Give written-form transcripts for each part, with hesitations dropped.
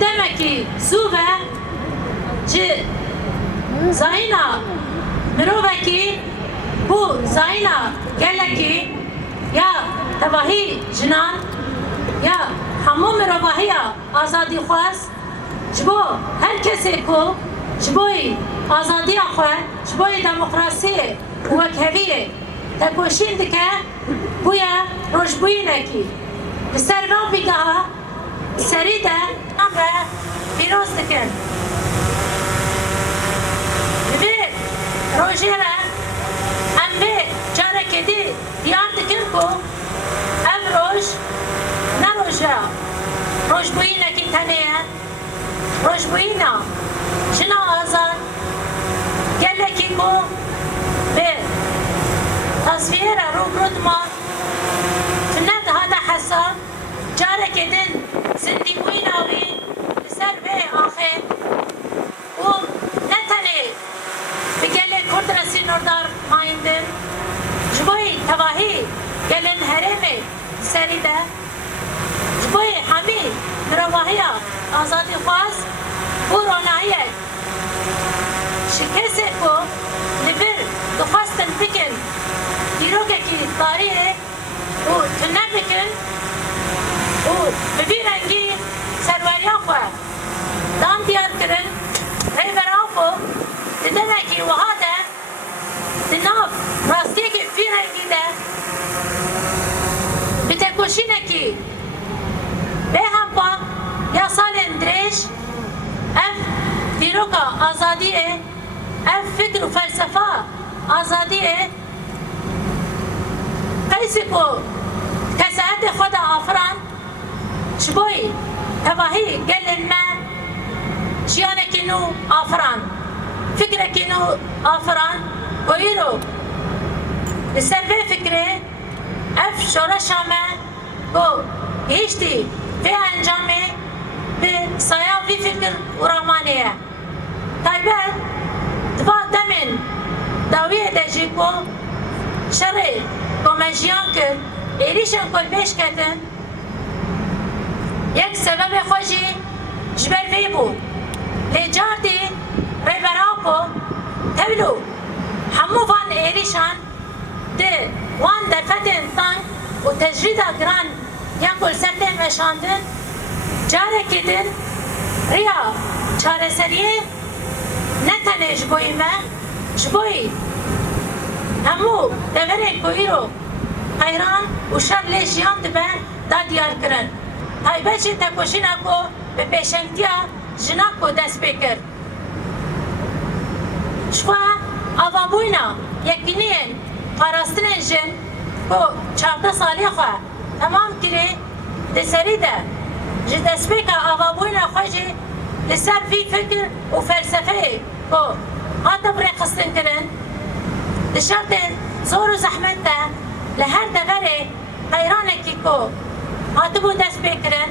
demekî zû ve ji zayîna mirovekî bu zayîna gelekî ya tevahî jinan ya hemû mirovahiya azadî xwaz ji bo her kesê ku ji bo azadiya xwe ji bo demokrasiyê û wekheviyê tekoşîn dike bu ye rojbûyînekî li ser van vîgeha serî de em re pîroz dikin. Li vê rojê re em vê carekê dî diyar dikin ku ev roj ne roja rojbûyînekî tenê ye, rojbûyîna jina azad gelekî ku bi tasviyera rûbirûdma tune dihate hesab carekê din zindîbûyîna wî li ser vê axê û ne tenê bi gelê Kurd re sînordar mayîn din ji bo tevahî gelên herêmê serî de ji bo hemî mirovahiya azadî xwaz û ronahiyek ji kesê ku li vir dixwastin bikin dîrokekî tarîhê û tune bikin û bi vî rengî serweriya xwe dan diyar kirin rêbera xwe di demekî wiha de di nav rastiyekî vî rengî de bi tekoşînekî bêhempa ya salên dirêj ev dîroka azadiyê ev fikr û felsefa azadiyê qeysî ku kesaetê xwe de afiran ji bo tevahî gelên me jiyanekî nû afiran fikrekî nû afiran û îro li ser vê fikrê ev şoreşa me ku gihîştî vê encamê bi saya vî fikir û ramanê ye taybet diva demên dawiyê de jî ku şerê ku me jiyan kir êrîşên ku pêş ketin yek sebebê xwe jî ji ber vê bû lê cardî rêbera ku tevlû hemû van êrîşan di wan derfetên tang û tecrîda giran yan ku li ser tên veşandin carekê din rêya çareseriyê ne tenê ji bo me ji bo hemû deverên ku îro qeyran û şer lê jiyan dibe da diyar kirin taybet jî tekoşîna ku bi pêşengtiya jinan ku dest pê kir ji xwe avabûyîna yekîniyên parastinên jin ku çavda salî xwe temam kirî di serî de ji destpêka avabûyîna xwe jî li ser vî fikir û felsefeyê ku hate birêxistin kirin di şertên zor û zehmet de li her deverê qeyranekî ku hatibû dest pê kirin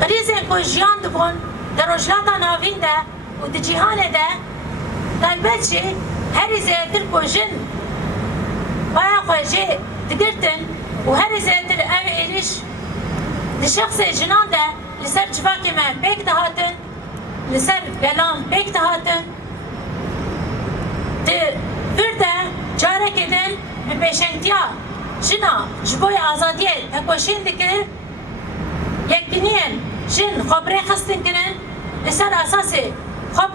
qrîzên ku jiyan dibûn di rojhilata navîn de û di cîhanê de taybet jî herî zêdetir ku jin baya xwe jê digirtin û herî zêdetir ev êriş di şexsê jinan de li ser civakê me pêk dihatin li ser gelan pêk dihatin di vir de carekê din bi pêşengtiya jina ji bo azadiyê tekoşîn dikir yekîniyên jin xwe birêxistin kirin li ser esasê xwe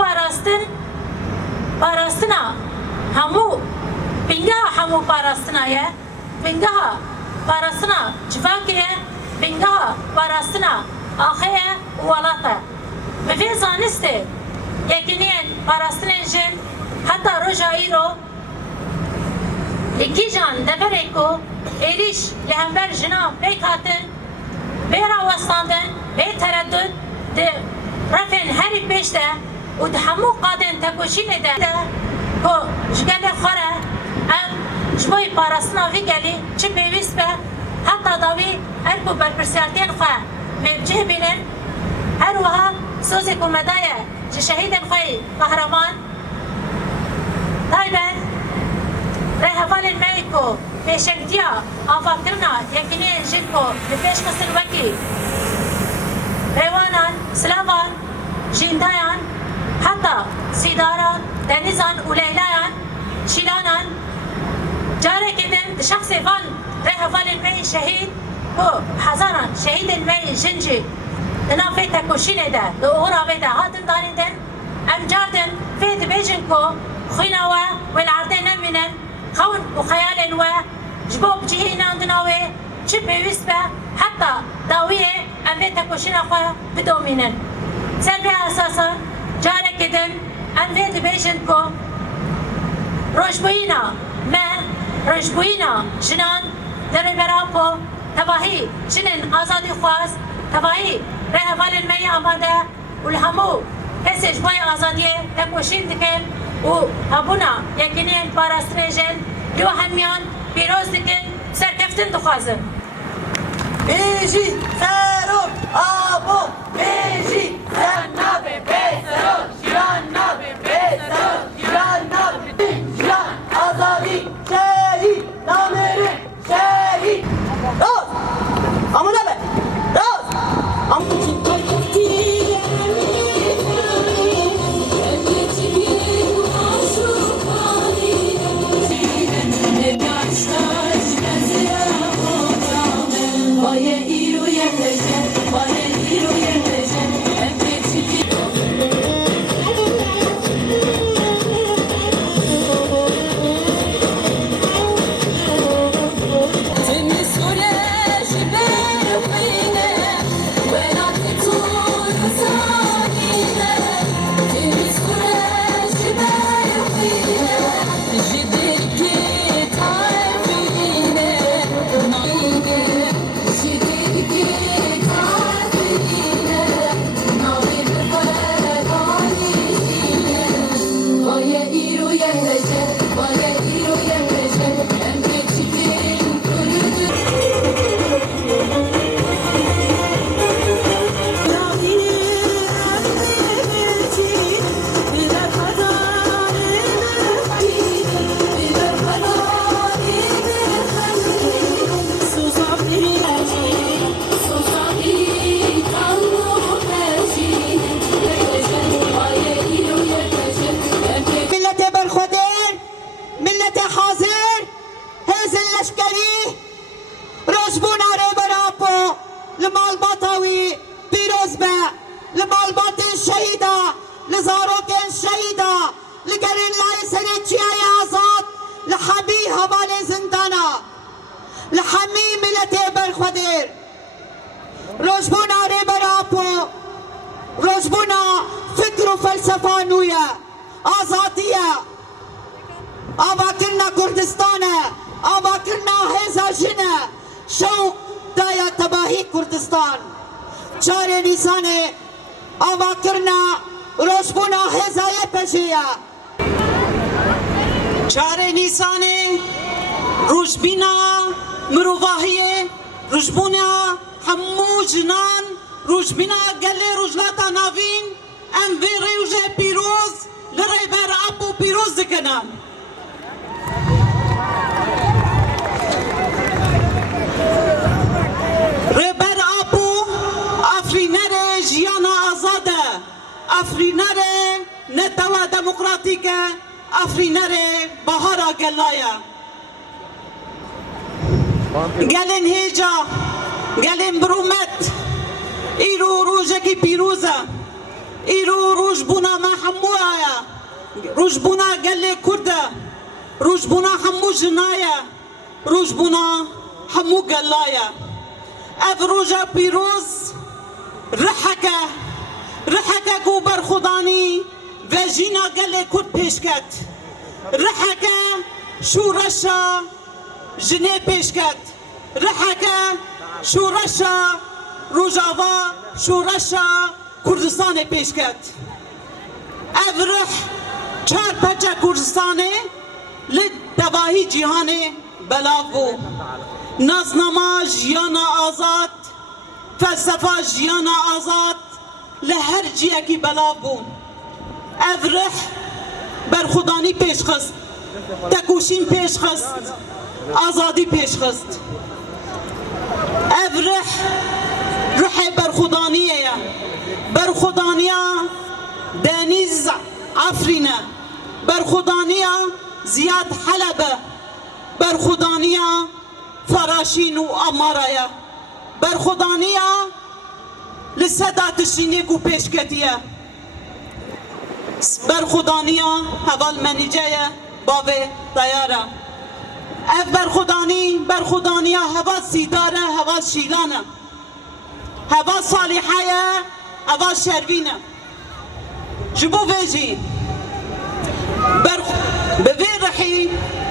parastina hemû bingeha hemû parastina ye bingeha parastina civakê ye bingeha parastina axê ye û welat e bi vê zanistê yekîniyên parastinên jin heta roja îro li kîjan deverê ku êrîş li hember jina pêk hatin bêra westandin bê tereddüt di refên herî pêş de û di hemû qadên tekoşînê de ku ji gelê xwe re em ji bo parastina vî gelî çi pêwîst be heta dawî her ku berpirsiyatiyên xwe mevcih bînin her wiha sozê ku me daye ji şehîdên xwe qehreman taybet rêhevalên me ku pêşengtiya avakirina yekîniyên jin ku li pêş xistin wekî rêwa Civanan, Slavan, Jindayan, hatta Sidaran, Denizan, Uleylayan, Şilanan, Carek edin şahsi van rehavalin ve şehit bu hazaran şehidin ve jinci nafet tekuşine de doğura ve de hatın daninden emcardın ve dibejin ko خينا والعردين من خون وخيال وجبوب جهينا عندنا وشب وسبة حتى داوية أنفيتا كوشنا خوا بدومينن سلبي أساسا جارة كدن أنفيت بيجن كو روشبوينا ما روشبوينا جنان دري براكو تباهي جنن آزادي خواز تباهي رهفال المية أماده والهمو هسه جبوي آزادية تكوشين دكن و هبونا یکنین پاراستریجن دو همیان پیروز دکن سرکفتن دخوازن بیجی سرون آبو بیجی سر نبی بیسرون جیران نبی بیسرون جیران نبی جیران آزادی شهید نامری شهید راز اما نبی راز اما لحمي ملتي بالخدير رجبونا ريبرابو رجبونا فكر وفلسفة نويا آزادية أباكرنا كردستان أباكرنا هزا جنة شوق دايا تباهي كردستان چار نيسان أباكرنا رجبونا هزا يبجيا چار نيسان روشبینا مروواهیه روشبونا همو جنان روشبینا گله روشلاتا ناوین ام وی ریوژه پیروز لره بر ابو پیروز دکنان ربر ابو افرینره جیانا آزاده افرینره نتوا دموکراتیکه افرینره بهارا گلایا گلن هیجا گلن برومت ایرو روژکی پیروزه ایرو روش بونا ما همو آیا روش بونا گله کرده روش بونا همو جنایا روش بونا همو گلایا اف روژا پیروز رحکه کو برخودانی و جینا گله کرد پیشکت رحکه شورشا جنه پیشکت رحکه شورشا روجاوا شورشا کردستان پیشکت افرح چار پچه کردستانه لدواهی جهانه بلاو نازنما جیانا آزاد فلسفه جیانا آزاد لهر جیه بلاو افرح برخودانی پیش خست تکوشین پیش خست آزادی پیش خست افرح روح برخودانیه برخودانیا دنیز عفرینه برخودانیا زیاد حلبه برخودانیا فراشین و امارایه برخودانیا لسدات الشینیک و پیشکتیه برخودانیا هوال منیجه باوه دیاره اف برخودانیا هوا سیداره هوا شیلانه هوا صالحه هوا شروینه جبو ویجی به وی رحی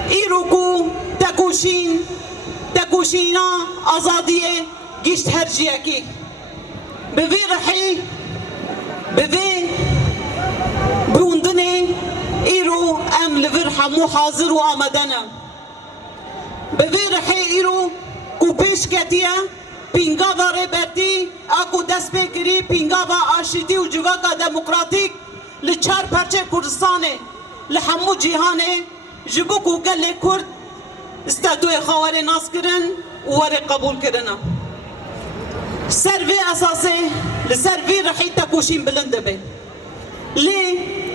ایروکو تکوشینا آزادیه گیشت هرجیکی به وی رحی به وی بروندنه ایرو ام لور همو حاضر و آمدنه به وی رحی ایرو کو پیش کتیه پینگاوا ریبرتی اکو دست بگیری پینگاوا آشتی و جواکا دموکراتیک لچار پرچه کردستانه لحمو جیهانه جبو کو گل کرد استادوی خواره ناس کرن و وره قبول کرنه سروی اساسه لسروی رحی تکوشین بلنده به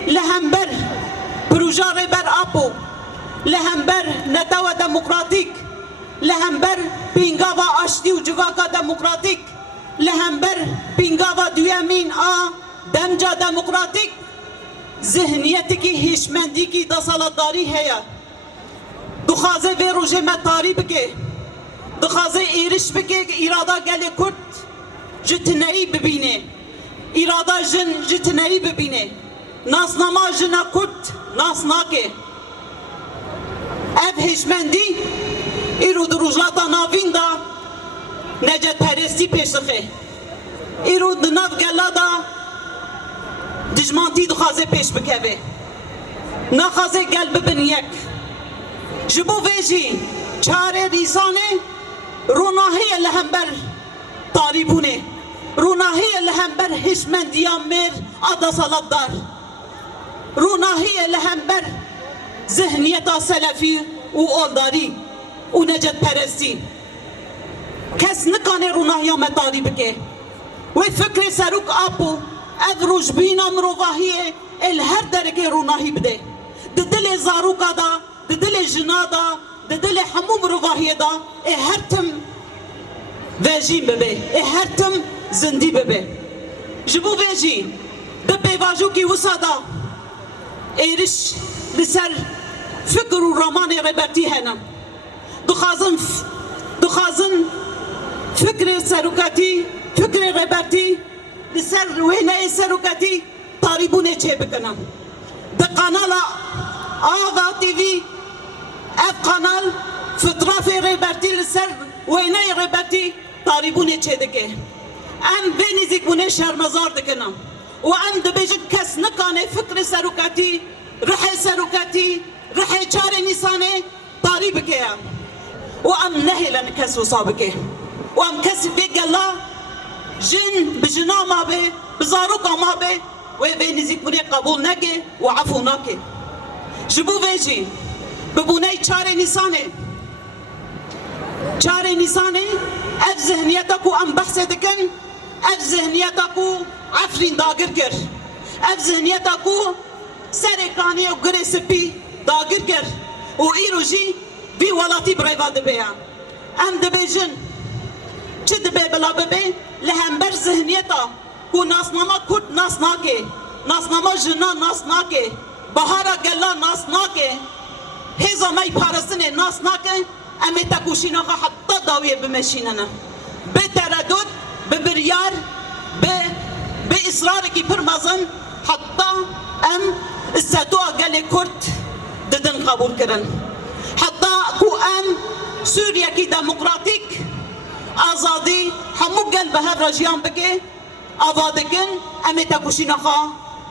لهمبر پروژه ریبر آپو لهمبر نتاوه دموکراتیک لهمبر پینگاوا آشتی و جواکا دموکراتیک لهمبر پینگاوا دویمین دمجا دموکراتیک ذهنیتی کی هیشمندی کی دسالتداری ہے دخوازه وی روژه مطاری بکه دخوازه ایرش بکه اراده گل کرد جتنهی ببینه اراده جن جتنهی ببینه ناسنما جنا کرد ناسناکه اف هیشمندی ایرو دروجلاتا ناوین دا نجات پرستی پیشخه ایرو دناف گلا دا دجمانتی دخوازه پیش بکوه نخوازه گل ببن یک جبو ویجی چاره ریسانه روناهی لهمبر طاریبونه روناهی لهمبر هشمندیان میر آدا سالت دار روناهی لهمبر ذهنیت سلفی و اولداری و نجات پرستی کس نکانه روناهی مطاری بکه و فکر سروک آپو اذ روجبینا مروواهیه الهر درگه روناهی بده دل زاروکا دا دل جنا دا دل همو مروواهیه دا هر تم ویجین ببه هر تم زندی ببه جبو ویجی دبه واجو کی وسا دا ایرش لسر فکر و رمان ربرتی هنم دخازن فکر سروکاتی فکر ربرتی لسر وهنا سروکاتی طالبونه چه بکنم ده قنال آوا تي في اف قنال فطراف ربرتی لسر وهنا ربرتی طالبونه چه دکه ام بینیزیک بونه شرمزار دکنم و ام دبیجد کس نکانه فکر سروکاتی رح سروکاتی رح چار نیسانه طالب که و ام نهلن کس وصابکه و ام کس بگلا جن بجنا ما به بزاروکا ما به و بینیزیک بونه قبول نکه و عفو نکه جبو ویجی ببونه چار نیسانه اف ذهنیتا کو ام بحث دکن اف ذهنیتا کو عفرین داگر کر اف ذهنیتا کو سرکانی و گره سپی داگر کر و ایرو جی بی ولاتی برایوا دبه ام دبه جن چه دبه بلا ببه لهمبر ذهنیتا کو ناسنامه کود ناس ناکه ناسنامه جنا ناس ناکه بهارا گلا ناس ناکه هیزا مای پارستنه ناس ناکه امی تکوشینا حتی داویه بمشیننه به تردد به بریار به اصرار کی پرمازن حتی ام استاتوا گل کرد ددن قبول کرن حتی کو ام سوریا کی دموکراتیک آزادی همو گل به هر رجیان بکه آوادکن امی تکوشینا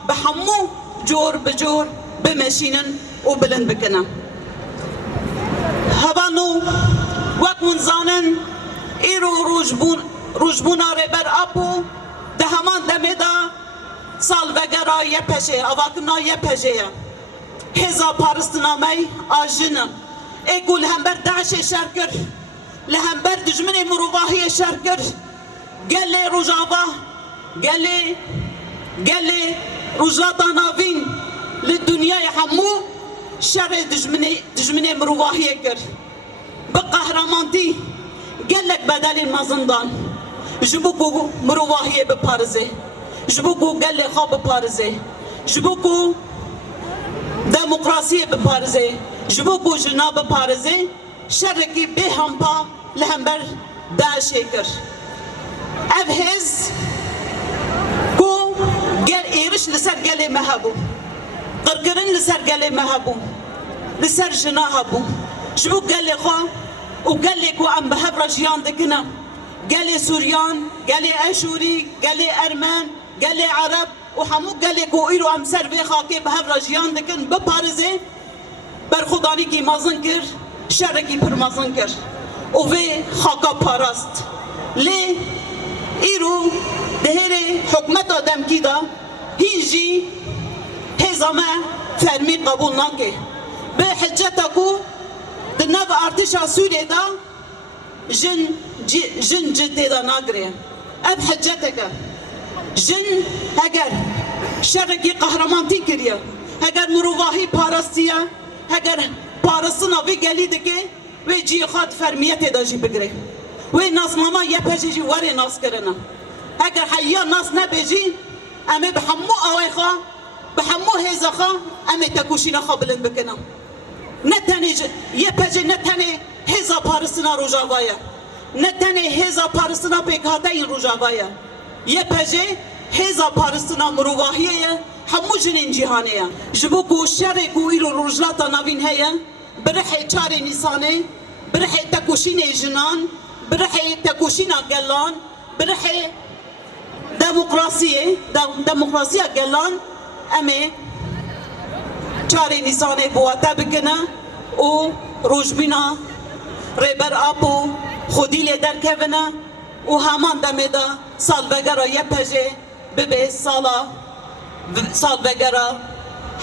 به همو جور بجور بمشینن و بلند بکنن هوانو وقت منزانن ایرو روجبونا ریبر اپو ده همان دمه دا سال وگرا یه پشه اواکنا یه پشه هزا پارستنامه آجنم ایگو لهمبر داعش شرکر لهمبر دجمن مروواهی شرکر گل روجاوا گل گلی روجلاتا ناوین لدنیای همو شر دجمنی مروواهی کر بقهرمانتی گلک بدل مزندان جبوکو مروواهی بپارزه جبوکو گلی خواب بپارزه جبوکو دموکراسی بپارزه جبوکو جنا بپارزه شرکی به همپا لهمبر داعش کر ev hez ku gel êriş li ser gelê me hebû qirkirin li ser gelê me hebû li ser jina hebû ji bo gelê xwe û gelê ku em bi hev re jiyan dikine gelê Sûriyan, gelê Eşûrî, gelê Ermen, gelê Ereb û hemû gelê ku îro em ser vê xakê bi hev re jiyan dikin biparêze berxwedanîkî mezin kir şerekî pir mezin kir û vê xaka parast lê ایرو دهره حکمت آدم کی دا هیچی هزامه فرمی قبول نکه به حجت کو دنو ارتش سوریه دا جن جدی دا نگره اب حجت که جن اگر شرکی قهرمانتی کریه اگر مروواهی پارستیه اگر پارستنا وی گلی دکه و جی خود فرمیت دا جی بگره وی ناس ماما یه پجی وری ناس کرنا اگر حیا ناس نبجی امی به همو آوای خوا به همو هیزا خوا امی تکوشینا خوا بلند بکنم نتنی یه پجی نتنی هیزا پارستنا روژاوایه نتنی هیزا پارستنا پیکاته این روژاوایه یه پجی هیزا پارستنا مروواهیه همو جنین جهانیه جبو کو شر کو ایرو روژلاتا نوین هیه برحی چار نیسانه برحی تکوشین جنان برحي تكوشينا قلان برحي ديمقراطية قلان امي چاري نساني بواتا بكنا و روجبنا ريبر ابو خودي لي در كيفنا و همان دمدا سال بگرا يپجي ببه سال بگرا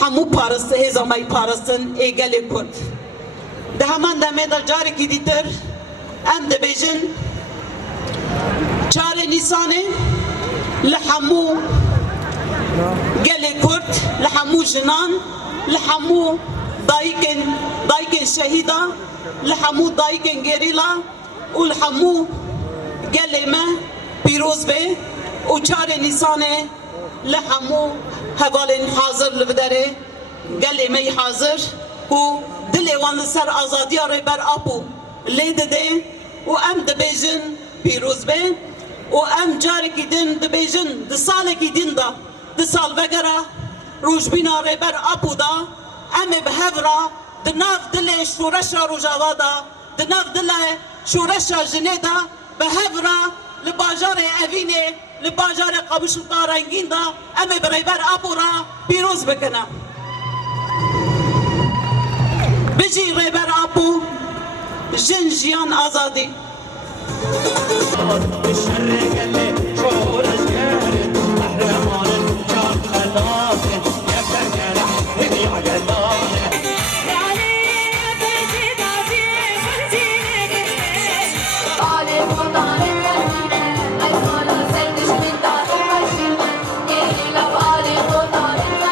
همو پارست هزامي پارستن ايگلي كرد ده همان دمدا جاري كي ديتر ام دبیجن چار نیسانه لحمو گل کرد لحمو جنان لحمو دایکن شهیدا لحمو دایکن گریلا و لحمو گل ما پیروز به و چار نیسانه لحمو حوالین حاضر لبدره گل می حاضر و دل وان سر آزادی بر آپو لیده ده و ام دبیجن پیروز به و ام جاری کی دن دبیجن ده سال کی دن دا ده سال وگرا روش بینا ری بر اپو دا ام به هورا ده ناف دل شورش روجاوا دا ده ناف دل شورش جنه دا به هورا لباجار اوینه لباجار قبوش قارنگین دا ام به ری بر اپو را پیروز بکنه بجی ری بر اپو جن جیان آزادی